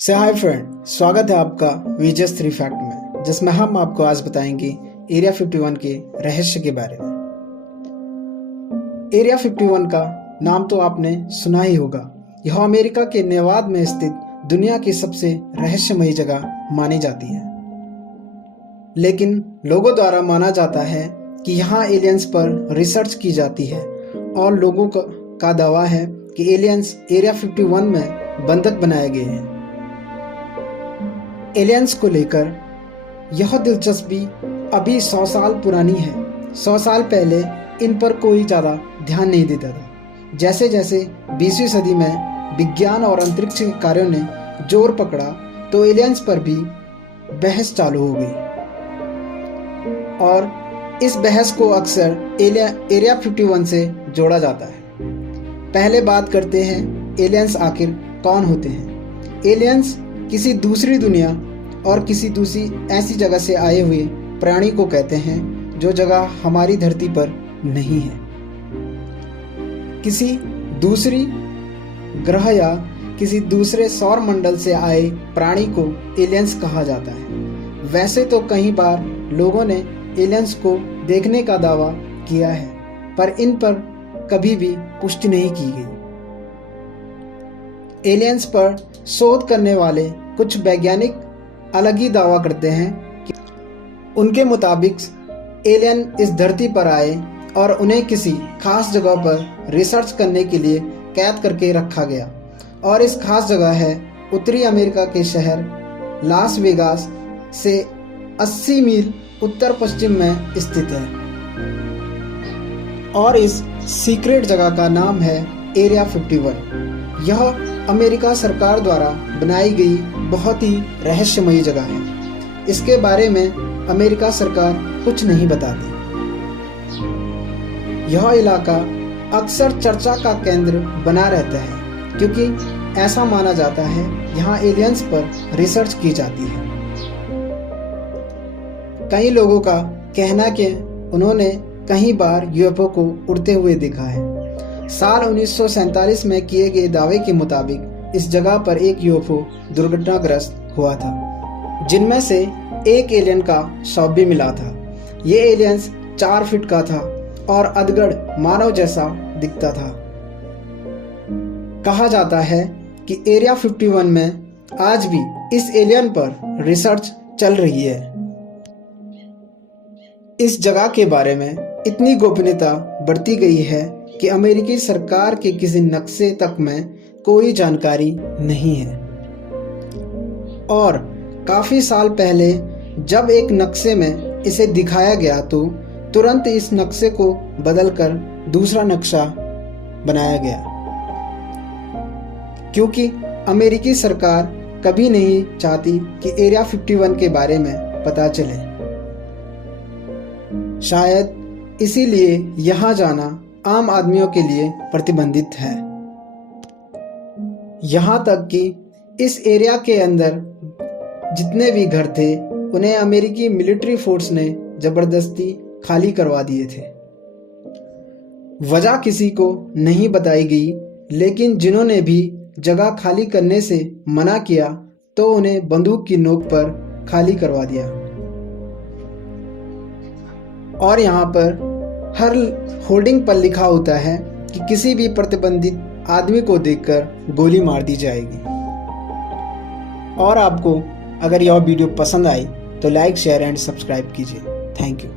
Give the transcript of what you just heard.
Hi friend, स्वागत है आपका वीजस 3 फैक्ट में, जिसमें हम आपको आज बताएंगे एरिया 51 के रहस्य के बारे में। एरिया 51 का नाम तो आपने सुना ही होगा। यह अमेरिका के नेवादा में स्थित दुनिया की सबसे रहस्यमयी जगह मानी जाती है। लेकिन लोगों द्वारा माना जाता है कि यहाँ एलियंस पर रिसर्च की जाती है और लोगों का दावा है कि एलियंस एरिया 51 में बंधक बनाए गए हैं। एलियंस को लेकर यह दिलचस्पी अभी 100 साल पुरानी है। 100 साल पहले इन पर कोई ज़्यादा ध्यान नहीं देता था। जैसे जैसे 20वीं सदी में विज्ञान और अंतरिक्ष के कार्यों ने जोर पकड़ा तो एलियंस पर भी बहस चालू हो गई और इस बहस को अक्सर एरिया 51 से जोड़ा जाता है। पहले बात करते हैं एलियंस आखिर कौन होते हैं। एलियंस किसी दूसरी दुनिया और किसी दूसरी ऐसी जगह से आए हुए प्राणी को कहते हैं जो जगह हमारी धरती पर नहीं है। किसी दूसरी ग्रह या किसी दूसरे सौर मंडल से आए प्राणी को एलियंस कहा जाता है। वैसे तो कई बार लोगों ने एलियंस को देखने का दावा किया है, पर इन पर कभी भी पुष्टि नहीं की गई। एलियंस पर शोध करने वाले कुछ वैज्ञानिक अलग ही दावा करते हैं कि उनके मुताबिक एलियन इस धरती पर आए और उन्हें किसी खास जगह पर रिसर्च करने के लिए कैद करके रखा गया और इस खास जगह है उत्तरी अमेरिका के शहर लास वेगास से 80 मील उत्तर पश्चिम में स्थित है और इस सीक्रेट जगह का नाम है एरिया 51। यह अमेरिका सरकार द्वारा बनाई गई बहुत ही रहस्यमयी जगह है। इसके बारे में अमेरिका सरकार कुछ नहीं बताती। यह इलाका अक्सर चर्चा का केंद्र बना रहता है क्योंकि ऐसा माना जाता है यहाँ एलियंस पर रिसर्च की जाती है। कई लोगों का कहना कि उन्होंने कई बार यूएफओ को उड़ते हुए देखा है। साल 1947 में किए गए दावे के मुताबिक इस जगह पर एक यूएफओ दुर्घटनाग्रस्त हुआ था, जिनमें से एक एलियन का शव भी मिला था। ये एलियंस 4 फीट का था और अधगड़ मानव जैसा दिखता था। कहा जाता है कि एरिया 51 में आज भी इस एलियन पर रिसर्च चल रही है। इस जगह के बारे में इतनी गोपनीयता बरती गई है कि अमेरिकी सरकार के किसी नक्शे तक में कोई जानकारी नहीं है और काफ़ी साल पहले जब एक नक्शे में इसे दिखाया गया तो तुरंत इस नक्शे को बदलकर दूसरा नक्शा बनाया गया, क्योंकि अमेरिकी सरकार कभी नहीं चाहती कि एरिया 51 के बारे में पता चले। शायद इसीलिए यहाँ जाना आम आदमियों के लिए प्रतिबंधित है। यहाँ तक कि इस एरिया के अंदर जितने भी घर थे उन्हें अमेरिकी मिलिट्री फोर्स ने जबरदस्ती खाली करवा दिए थे। वजह किसी को नहीं बताई गई, लेकिन जिन्होंने भी जगह खाली करने से मना किया तो उन्हें बंदूक की नोक पर खाली करवा दिया और यहाँ पर हर होर्डिंग पर लिखा होता है कि किसी भी प्रतिबंधित आदमी को देखकर गोली मार दी जाएगी। और आपको अगर यह वीडियो पसंद आई तो लाइक, शेयर एंड सब्सक्राइब कीजिए। Thank you.